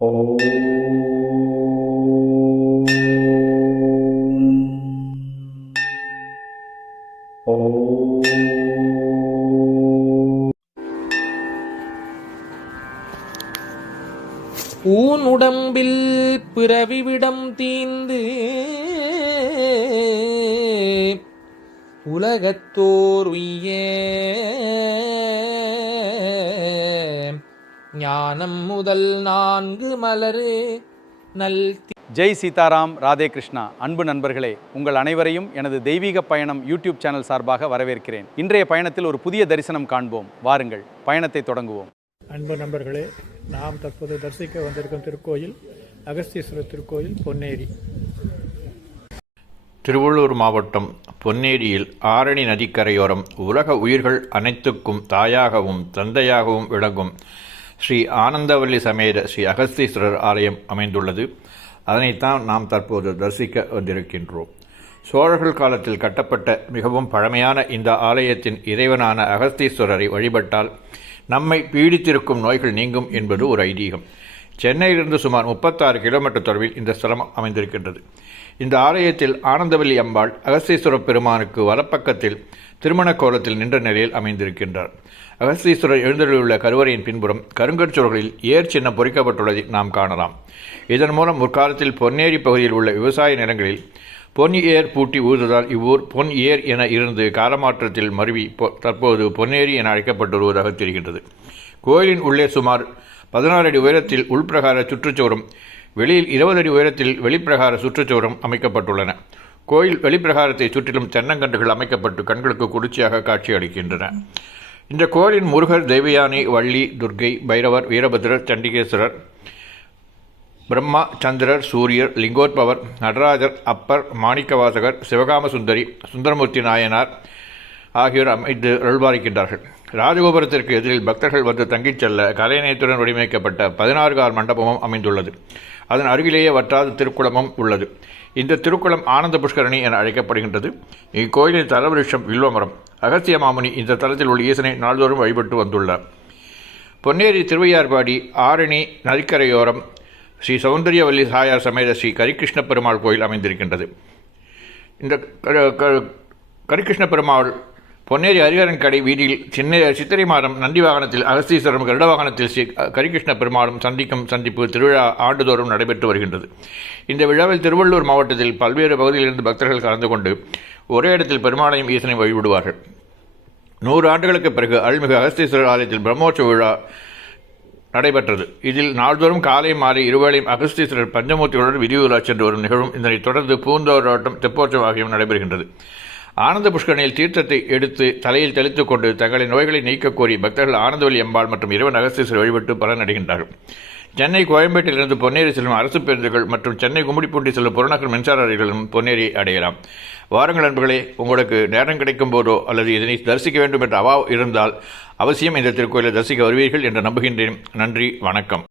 ஓம் ஓம் ஊன் உடம்பில் பிறவிவிடம் தீந்து உலகத்தோர் உய்ய ஞானம் முதல் 4 மலரு நல். ஜெய் சீதாராம், ராதே கிருஷ்ணா. அன்பு நண்பர்களே, உங்கள் அனைவரையும் எனது தெய்வீக பயணம் யூடியூப் சேனல் சார்பாக வரவேற்கிறேன். இன்றைய பயணத்தில் ஒரு புதிய தரிசனம் காண்போம். வாருங்கள், பயணத்தை தொடங்குவோம். அன்பு நண்பர்களே, நாம் தற்போது தரிசிக்க வந்திருக்கும் திருக்கோயில் அகஸ்தீஸ்வரர் திருக்கோயில், பொன்னேரி. திருவள்ளூர் மாவட்டம் பொன்னேரியில் ஆரணி நதிக்கரையோரம் உலக உயிர்கள் அனைத்துக்கும் தாயாகவும் தந்தையாகவும் விளங்கும் ஸ்ரீ ஆனந்தவல்லி சமேத ஸ்ரீ அகஸ்தீஸ்வரர் ஆலயம் அமைந்துள்ளது. அதனைத்தான் நாம் தற்போது தரிசிக்க வந்திருக்கின்றோம். சோழர்கள் காலத்தில் கட்டப்பட்ட மிகவும் பழமையான இந்த ஆலயத்தின் இறைவனான அகஸ்தீஸ்வரரை வழிபட்டால் நம்மை பீடித்திருக்கும் நோய்கள் நீங்கும் என்பது ஒரு ஐதீகம். சென்னையிலிருந்து சுமார் 36 கிலோமீட்டர் தொலைவில் இந்த ஸ்தலம் அமைந்திருக்கின்றது. இந்த ஆலயத்தில் ஆனந்தவல்லி அம்பாள் அகஸ்தீஸ்வர பெருமானுக்கு வலப்பக்கத்தில் திருமண கோலத்தில் நின்ற நிலையில் அமைந்திருக்கின்றார். அகஸ்தீஸ்வரர் எழுந்தருளியுள்ள கருவறையின் பின்புறம் கருங்கற்சுவர்களில் ஏர் சின்னம் பொறிக்கப்பட்டுள்ளதை நாம் காணலாம். இதன் மூலம் முற்காலத்தில் பொன்னேரி பகுதியில் உள்ள விவசாய நிலங்களில் பொன் ஏர் பூட்டி ஊதுவதால் இவ்வூர் பொன் ஏர் என இருந்து காலமாற்றத்தில் மருவி தற்போது பொன்னேரி என அழைக்கப்பட்டு வருவதாக தெரிகின்றது. கோயிலின் உள்ளே சுமார் 16 அடி உயரத்தில் உள்பிரகார சுற்றுச்சுவரும் வெளியில் 20 அடி உயரத்தில் வெளிப்பிரகார சுற்றுச்சுவரும் அமைக்கப்பட்டுள்ளன. கோயில் வெளிப்பிரகாரத்தை சுற்றிலும் தென்னங்கன்றுகள் அமைக்கப்பட்டு கண்களுக்கு குளிர்ச்சியாக காட்சி அளிக்கின்றன. இந்த கோயிலின் முருகர், தெய்வயானி, வள்ளி, துர்க்கை, பைரவர், வீரபத்ரர், சண்டிகேஸ்வரர், பிரம்மா, சந்திரர், சூரியர், லிங்கோத்பவர், நடராஜர், அப்பர், மாணிக்கவாசகர், சிவகாம சுந்தரி, சுந்தரமூர்த்தி நாயனார் ஆகியோர் அமைத்து அருள்பாலிக்கின்றார்கள். ராஜகோபுரத்திற்கு எதிரில் பக்தர்கள் வந்து தங்கிச் செல்ல கலைநயத்துடன் வடிவமைக்கப்பட்ட 16 கால் மண்டபமும் அமைந்துள்ளது. அதன் அருகிலேயே வற்றாத திருக்குளமும் உள்ளது. இந்த திருக்குளம் ஆனந்த புஷ்கரணி என அழைக்கப்படுகின்றது. இக்கோயிலின் தலவிருஷம் வில்வமரம். அகஸ்திய மாமுனி இந்த தலத்தில் உள்ள ஈசனை நாள்தோறும் வழிபட்டு வந்துள்ளார். பொன்னேரி திருவையார்பாடி ஆரணி நதிக்கரையோரம் ஸ்ரீ சௌந்தரியவல்லி சாயார் சமேத ஸ்ரீ கரிகிருஷ்ண பெருமாள் கோயில் அமைந்திருக்கின்றது. இந்த கரிகிருஷ்ண பெருமாள் பொன்னேரி ஹரிஹரன் கடை வீதியில் சித்திரை மாதம் நந்தி வாகனத்தில் அகஸ்தீஸ்வரரும் கருட வாகனத்தில் ஸ்ரீ கரிகிருஷ்ண பெருமாளும் சந்திப்பு திருவிழா ஆண்டுதோறும் நடைபெற்று வருகின்றது. இந்த விழாவில் திருவள்ளூர் மாவட்டத்தில் பல்வேறு பகுதியிலிருந்து பக்தர்கள் கலந்து கொண்டு ஒரே இடத்தில் பெருமாளையும் ஈசனையும் வழிபடுவார்கள். 100 ஆண்டுகளுக்கு பிறகு அருள்மிகு அகஸ்தீஸ்வரர் ஆலயத்தில் பிரம்மோற்சவ விழா நடைபெற்றது. இதில் நாள்தோறும் காலை மாலை இருவேளையும் அகஸ்தீஸ்வரர் பஞ்சமூர்த்திகளுடன் விதிவிழா சென்று வரும் நிகழ்வும் இதனைத் தொடர்ந்து பூந்தோராட்டம், தெப்போற்சவம் ஆகியவை நடைபெறுகின்றது. ஆனந்த புஷ்கரணியில் தீர்த்தத்தை எடுத்து தலையில் தெளித்துக் கொண்டு தங்களின் நோய்களை நீக்கக் கோரி பக்தர்கள் ஆனந்தவல்லி அம்பாள் மற்றும் இறைவன் அகஸ்தீஸ்வரர் வழிபட்டு பலனடைகின்றார்கள். சென்னை, கோயம்பேட்டிலிருந்து பொன்னேரி செல்லும் அரசு பேருந்துகள் மற்றும் சென்னை கும்மிடிப்பூண்டி செல்லும் புறநகர் மின்சார ரயில்களும் பொன்னேரியை அடையலாம். வாருங்கள் நண்பர்களே, உங்களுக்கு நேரம் கிடைக்கும் போதோ அல்லது இதனை தரிசிக்க வேண்டும் என்ற அவா இருந்தால் அவசியம் இந்த திருக்கோயிலை தரிசிக்க வருவீர்கள் என்று நம்புகின்றேன். நன்றி, வணக்கம்.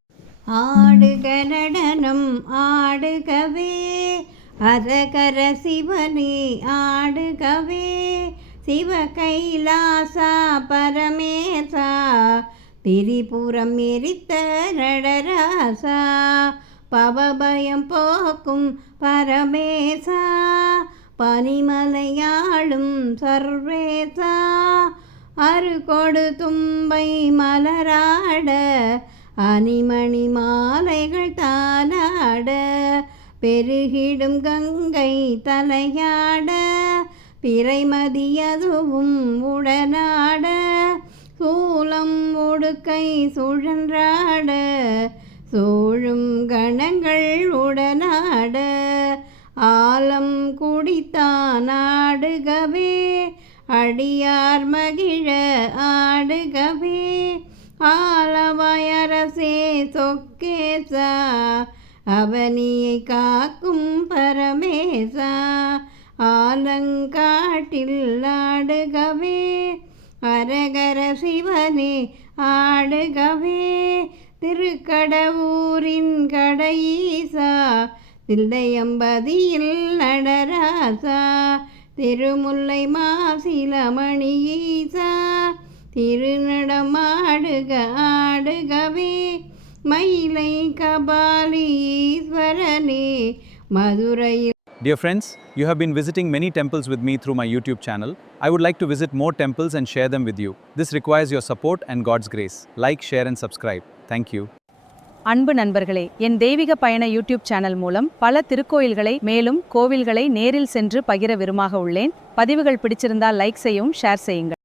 ஆடுக நடனம் ஆடுகவே, அரகர சிவனே ஆடுகவே, சிவ கைலாசா பரமேசா, திரிபுரம் எரித்த நடராசா, பவபயம் போக்கும் பரமேசா, பனிமலையாளும் சர்வேசா, அருகொடு தும்பை மலராட, அணிமணி மாலைகள் தானாட, பெருகிடும் கங்கை தலையாட, பிறைமதி அதுவும் உடனாட, சூலம் உடுக்கை சுழன்றாட, சோழும் கணங்கள் உடனாட, ஆலம் குடித்தான் ஆடுகவே, அடியார் மகிழ ஆடுகவே, ஆலவயரசே சொக்கேசா, அவனியை காக்கும் பரமேசா, ஆலங்காட்டில் ஆடுகவே, அரகர சிவனே ஆடுகவே, திருக்கடவூரின் கடையீசா, தில்லையம்பதியில் நடராசா, திருமுல்லை மாசிலமணியீசா, திருநடமாடுக ஆடுகவே, மயிலை கபாலி ஈஸ்வரனே மதுரையில். Dear friends, you have been visiting many temples with me through my YouTube channel. I would like to visit more temples and share them with you. This requires your support and God's grace. Like, share and subscribe. Thank you. அன்பு நண்பர்களே, என் தெய்வீக பயண YouTube channel மூலம் பல திருக்கோயில்களை மேலும் கோவில்களை நேரில் சென்று பகிர விரும்பாக உள்ளேன். பதிவுகள் பிடிச்சிருந்தால் லைக் செய்யவும், ஷேர் செய்யுங்கள்.